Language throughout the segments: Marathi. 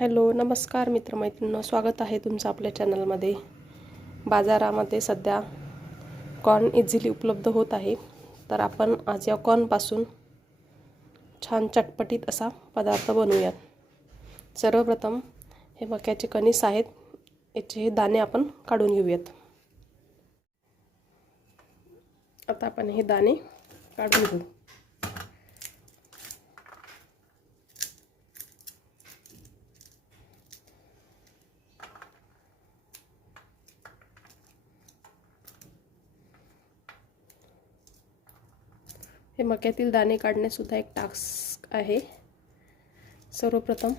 हॅलो नमस्कार मित्रमैत्रिणींनो, स्वागत आहे तुमचं आपल्या चॅनलमध्ये। बाजारामध्ये सध्या कॉर्न इझिली उपलब्ध होत आहे, तर आपण आज या कॉर्नपासून छान चटपटीत असा पदार्थ बनवूयात। सर्वप्रथम हे मक्याचे कणीस आहेत, याचे हे दाणे आपण काढून घेऊयात। आता आपण हे दाणे काढून घेऊ। हे मक्यातील दाणे काढणे सुद्धा एक टास्क आहे। सर्वप्रथम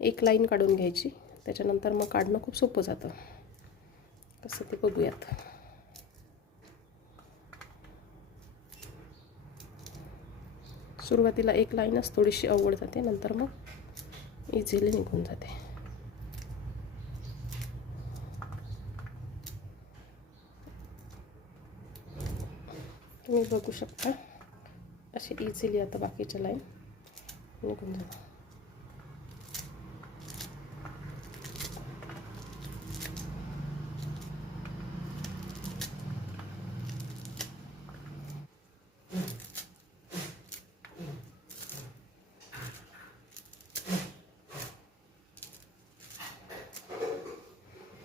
एक लाईन काढून घ्यायची, त्याच्यानंतर मग काढणं खूप सोपं जातं। कसं ते बघूयात। सुरुवातीला एक लाईनच थोडीशी अवघड जाते, नंतर मग इझिली निघून जाते। तुम्ही बघू शकता अशी इझिली आता बाकीच्या लाईन निघून जातात।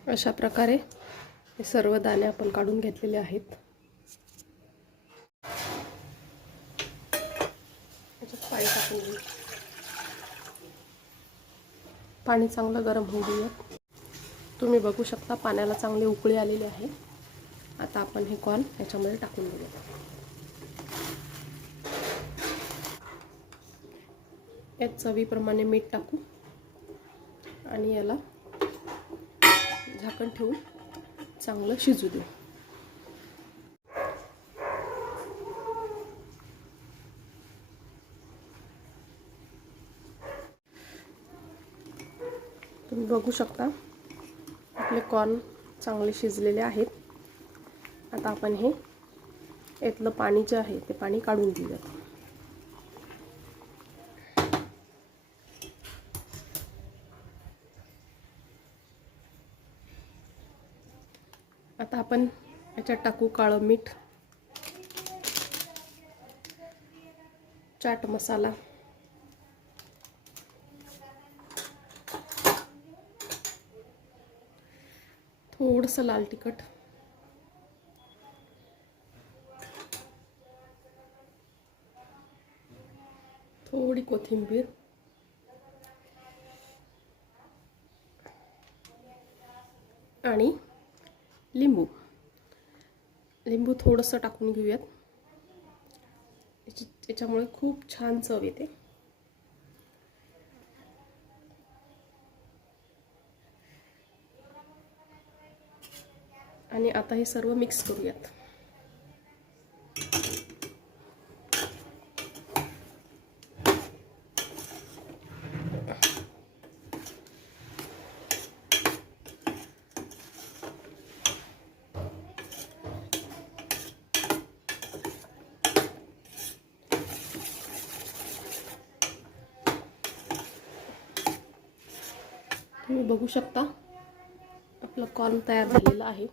अशा प्रकारे हे सर्व दाणे आपण काढून घेतलेले आहेत। पाणी टाकून घेऊ। पाणी चांगलं गरम होऊ देऊया। तुम्ही बघू शकता पाण्याला चांगली उकळी आलेली आहे। आता आपण हे कॉर्न याच्यामध्ये टाकून देऊया। यात चवीप्रमाणे मीठ टाकू आणि याला झाकण ठेवून चांगलं शिजू देऊ। तुम्ही बघू शकता आपले कॉर्न चांगले शिजलेले आहेत। आता आपण हे यातलं पाणी जे आहे ते पाणी काढून घेऊयात। आता आपण याच्यात टाकू काळं मीठ, चाट मसाला, थोडंसं लाल तिखट, थोडी कोथिंबीर आणि लिंबू थोडंसं टाकून घेऊयात। याच्यामुळे खूप छान चव येते। आणि आता हे सर्व मिक्स करूयात। तुम्ही बघू शकता आपलं कॉर्न तयार झालेलं आहे।